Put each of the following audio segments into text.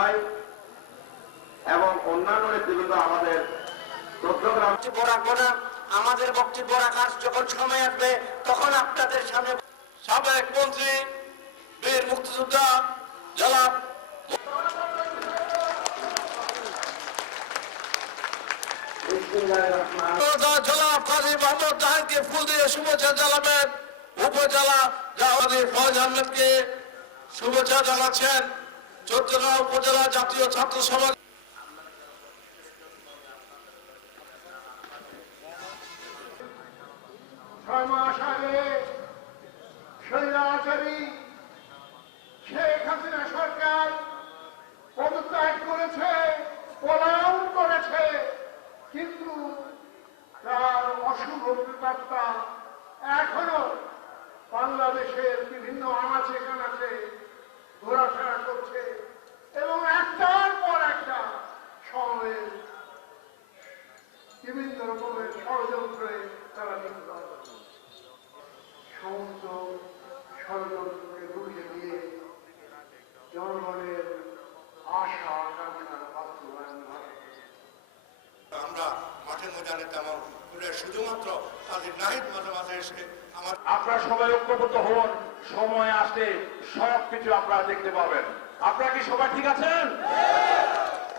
ভাই এবং অন্যান্য নেতৃবৃন্দ আমাদের চট্টগ্রাম রাখবো না। আমাদের বক্তব্য রাখার যখন সময় আসবে তখন আপনাদের সামনে সাবেক মন্ত্রী বীর মুক্তিযোদ্ধা জনাব কাজী মোহাম্মদ জাহানকে ফুল দিয়ে শুভেচ্ছা জানাবেন। উপজেলা জাহাঙ্গীর ফয়েজ আহমেদকে শুভেচ্ছা জানাচ্ছেন চট্টগ্রাম উপজেলা জাতীয় ছাত্র সমাজ। 6 মাস আগে স্বৈরাচারী শেখ হাসিনা সরকার পদত্যাগ করেছে, পলায়ন করেছে, কিন্তু তার অশুভ প্রেতাত্মা এখনো বাংলাদেশের বিভিন্ন আনাচে কানাচে ঘোরাফেরা করছে এবং একটার পর একটা সমাবেশ বিভিন্ন রকমের ষড়যন্ত্রে তারা লিপ্ত। সমস্ত ষড়যন্ত্রকে রুখে দিয়ে জনগণের আশা আকাঙ্ক্ষার বাস্তবায়ন ঘটে। আমরা মাঠে ময়দানে তেমন শুধুমাত্র তাদের নাহিদ মাঝে মাঝে এসে আপনারা সবাই ঐক্যবদ্ধ হন, সময় আসলে সবকিছু আপনারা দেখতে পাবেন। আপনারা কি সবাই ঠিক আছেন?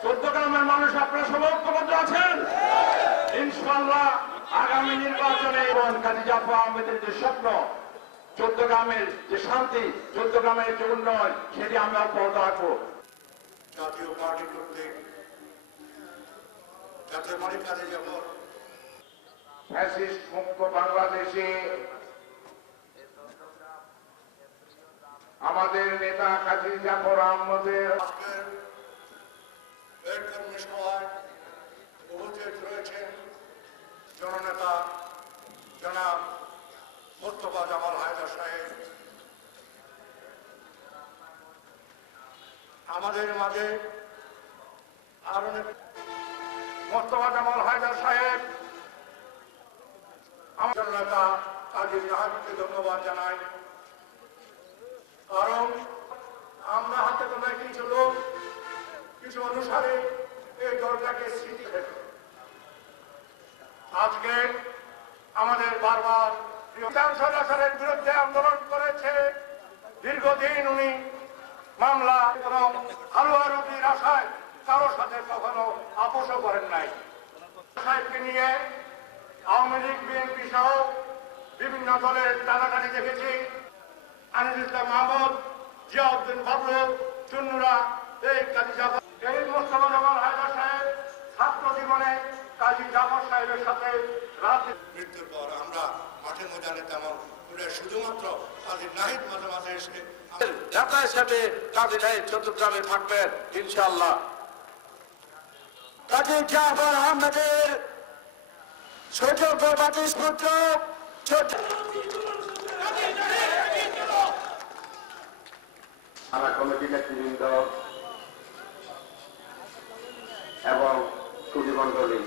চট্টগ্রামের মানুষ আপনারা সবাই ঐক্যবদ্ধ আছেন? ইনশাআল্লাহ আগামী নির্বাচনে এবং কাজী জাফর আহমেদের যে স্বপ্ন, চট্টগ্রামের যে শান্তি, চট্টগ্রামের যে উন্নয়ন, সেটি আমরা অব্যাহত রাখবো। জাতীয় পার্টি কর্তৃক জাতীয় পার্টি কাজী জাফর ফ্যাসিস্ট মুক্ত বাংলাদেশে আমাদের নেতা কাজী জাফর আহমদের কর্মী সভায় উপস্থিত রয়েছেন জননেতা জনাব মোস্তফা জামাল হায়দার সাহেব। আমাদের মাঝে আরো মোস্তফা জামাল হায়দার সাহেব, আমার নেতা কাজী জাহাঙ্গীরকে ধন্যবাদ জানাই। কারণ আমরা হাতে গোনায় কিছু লোক কিছু অনুসারে এই দলটাকে স্মৃতি আজকে আমাদের বারবার বিধান সরকারের বিরুদ্ধে আন্দোলন করেছে। দীর্ঘদিন উনি মামলা এবং হালুয়া রুটির আশায় কারোর সাথে কখনো আপোষও করেন নাই। সাহেবকে নিয়ে আওয়ামী লীগ, বিএনপি সহ বিভিন্ন দলের টানাটানি দেখেছি। আনিসুল ইসলাম মাহমুদ, জিয়াউদ্দিন বাবলু, চুন্নুরা, এই কাজী জাফর, এই মোস্তফা জামাল হায়দার সাহেব ছাত্র জীবনে কাজী জাফর সাহেবের সাথে মৃত্যুর পর আমরা মাঠে ময়দানে তেমন শুধুমাত্র কাজী নাহিদ মাঝে মাঝে এসে নেতা হিসেবে কাজী নাহিদ চট্টগ্রামে থাকবেন ইনশাআল্লাহ। কাজী জাফর আহমেদের সুযোগ্য বাতিস্পুত্র থানা কমিটি নেতৃবৃন্দ এবং সুধীমণ্ডলী